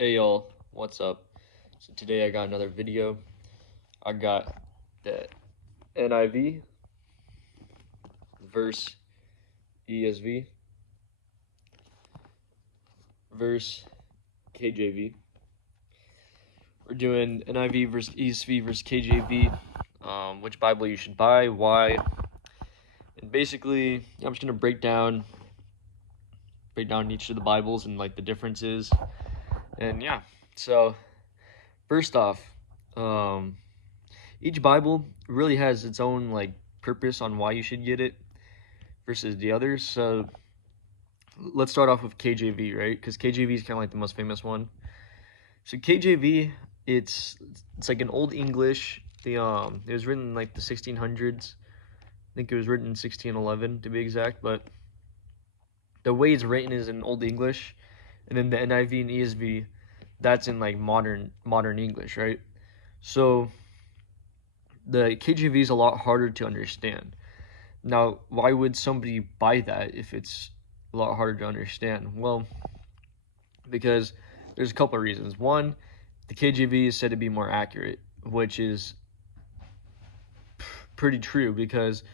Hey y'all, what's up? So today I got another video. I got the NIV verse ESV verse KJV. We're doing NIV versus ESV versus KJV. Which Bible you should buy, why, and basically I'm just gonna break down each of the Bibles and like the differences. And yeah, so first off, each Bible really has its own like purpose on why you should get it versus the others. So let's start off with KJV, right? Because KJV is kind of like the most famous one. So KJV, it's like an old English. It was written in like the 1600s. I think it was written in 1611 to be exact. But the way it's written is in Old English, and then the NIV and ESV, that's in like modern English, right? So the KJV is a lot harder to understand. Now, why would somebody buy that if it's a lot harder to understand? Well, because there's a couple of reasons. One, the KJV is said to be more accurate, which is pretty true because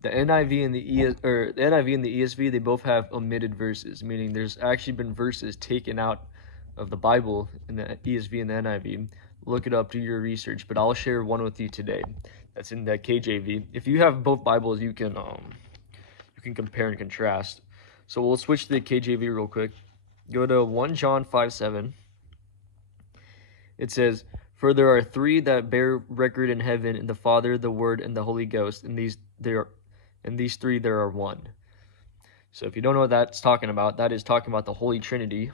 the NIV and the ESV, they both have omitted verses, meaning there's actually been verses taken out of the Bible in the ESV and the NIV. Look it up, do your research, but I'll share one with you today. That's in the KJV. If you have both Bibles, you can compare and contrast. So we'll switch to the KJV real quick. Go to 1 John 5:7. It says, "For there are three that bear record in heaven, and the Father, the Word, and the Holy Ghost, and these three there are one." So if you don't know what that's talking about, that is talking about the Holy Trinity,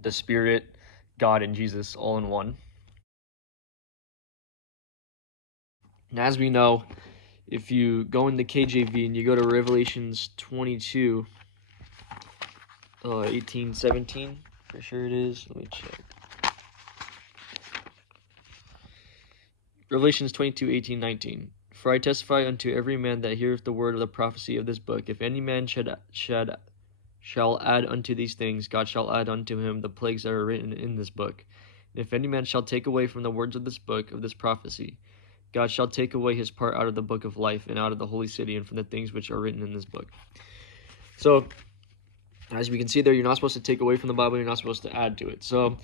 the Spirit, God, and Jesus all in one. And as we know, if you go into KJV and you go to Revelations 22, 18, 17, for sure it is. Let me check. Revelations 22, 18, 19. "For I testify unto every man that heareth the word of the prophecy of this book, if any man shall add unto these things, God shall add unto him the plagues that are written in this book. And if any man shall take away from the words of this book of this prophecy, God shall take away his part out of the book of life and out of the holy city and from the things which are written in this book." So, as we can see there, you're not supposed to take away from the Bible, you're not supposed to add to it. So,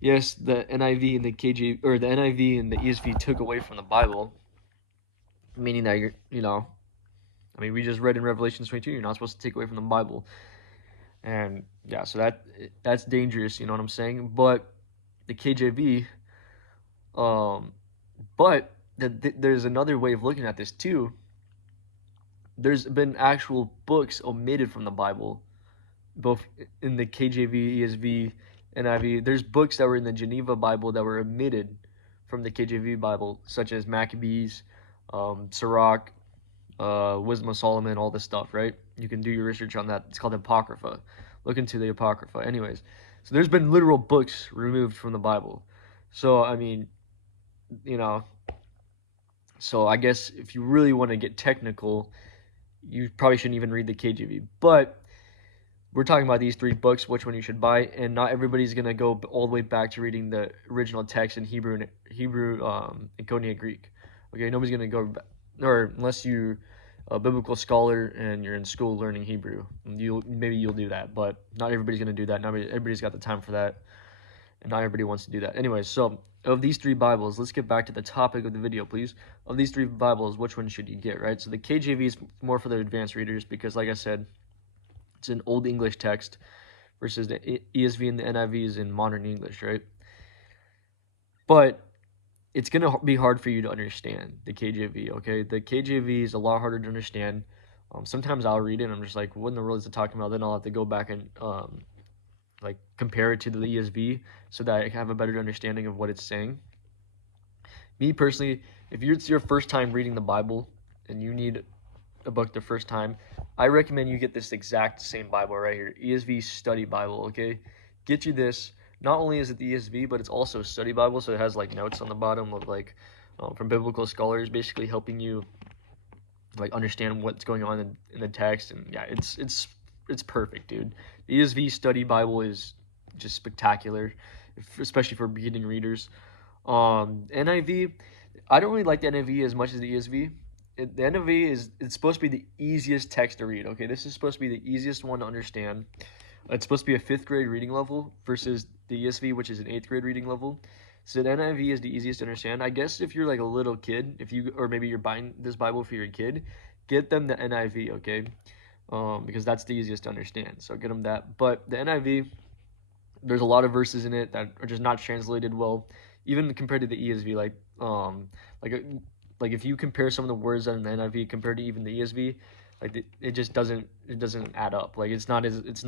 yes, the NIV and the NIV and the ESV took away from the Bible, meaning that we just read in Revelation 22, you're not supposed to take away from the Bible. And yeah, so that's dangerous, you know what I'm saying? But the KJV, but there's another way of looking at this too. There's been actual books omitted from the Bible, both in the KJV, ESV, NIV. There's books that were in the Geneva Bible that were omitted from the KJV Bible, such as Maccabees, Sirach, Wisdom of Solomon, all this stuff, right? You can do your research on that. It's called Apocrypha. Look into the Apocrypha. Anyways, so there's been literal books removed from the Bible. So, I mean, so I guess if you really want to get technical, you probably shouldn't even read the KJV. But we're talking about these three books, which one you should buy, and not everybody's gonna go all the way back to reading the original text in Hebrew, Iconian Greek. Okay, nobody's gonna go back, or unless you're a biblical scholar and you're in school learning Hebrew, maybe you'll do that. But not everybody's gonna do that. Not everybody's got the time for that, and not everybody wants to do that. Anyways, so of these three Bibles, let's get back to the topic of the video, please. Of these three Bibles, which one should you get, right? So the KJV is more for the advanced readers because, like I said, it's an Old English text versus the ESV and the NIV is in modern English, right? But it's going to be hard for you to understand the KJV, okay? The KJV is a lot harder to understand. Sometimes I'll read it and I'm just like, what in the world is it talking about? Then I'll have to go back and like compare it to the ESV so that I can have a better understanding of what it's saying. Me personally, if it's your first time reading the Bible and you need a book the first time, I recommend you get this exact same Bible right here, ESV Study Bible, okay? Get you this. Not only is it the ESV, but it's also a study Bible, so it has like notes on the bottom of like from biblical scholars, basically helping you like understand what's going on in the text. And yeah, it's perfect, dude. The ESV Study Bible is just spectacular, especially for beginning readers. NIV, I don't really like the NIV as much as the ESV. The NIV it's supposed to be the easiest text to read. Okay, this is supposed to be the easiest one to understand. It's supposed to be a 5th grade reading level versus the ESV, which is an 8th grade reading level. So the NIV is the easiest to understand. I guess if you're like a little kid, or maybe you're buying this Bible for your kid, get them the NIV, okay? Because that's the easiest to understand. So get them that. But the NIV, there's a lot of verses in it that are just not translated well, even compared to the ESV. Like like if you compare some of the words in the NIV compared to even the ESV, like it just doesn't add up. Like it's not as it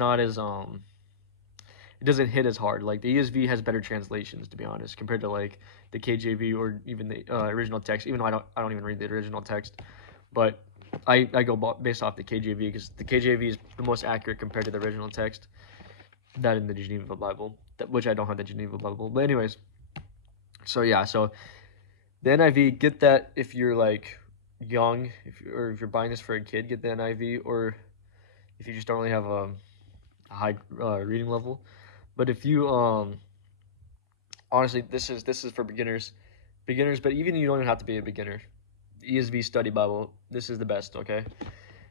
doesn't hit as hard. Like the ESV has better translations, to be honest, compared to like the KJV or even the original text. Even though I don't even read the original text, but I go based off the KJV because the KJV is the most accurate compared to the original text. That in the Geneva Bible, which I don't have the Geneva Bible. But anyways, so yeah, so the NIV, get that if you're like young, or if you're buying this for a kid, get the NIV, or if you just don't really have a high reading level. But if you honestly, this is for beginners, but even you don't even have to be a beginner. ESV Study Bible, this is the best. Okay,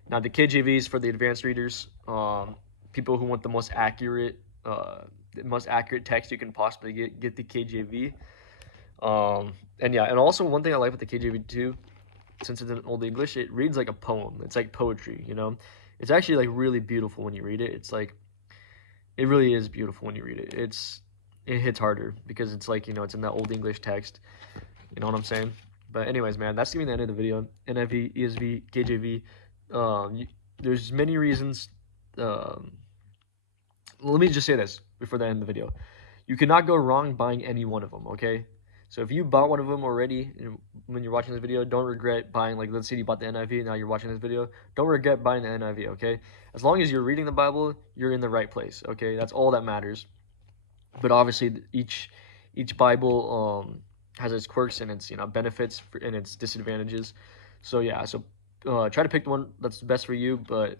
now the KJV is for the advanced readers, people who want the most accurate text you can possibly get the KJV. And yeah, and also one thing I like with the KJV too, since it's in Old English, it reads like a poem. It's like poetry, you know. It's actually like really beautiful when you read it. It's like it really is beautiful when you read it. It hits harder because it's like, you know, it's in that Old English text. You know what I'm saying? But anyways, man, that's gonna be the end of the video. NIV, ESV, KJV. There's many reasons. Let me just say this before the end of the video. You cannot go wrong buying any one of them, okay? So if you bought one of them already, when you're watching this video, don't regret buying, like, let's say you bought the NIV, now you're watching this video, don't regret buying the NIV, okay? As long as you're reading the Bible, you're in the right place, okay? That's all that matters. But obviously, each Bible has its quirks and its, you know, benefits and its disadvantages. So yeah, so try to pick the one that's best for you, but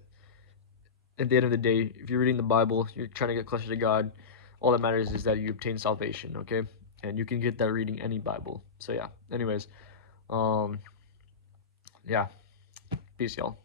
at the end of the day, if you're reading the Bible, you're trying to get closer to God, all that matters is that you obtain salvation, okay? And you can get that reading any Bible. So yeah, anyways, yeah, peace, y'all.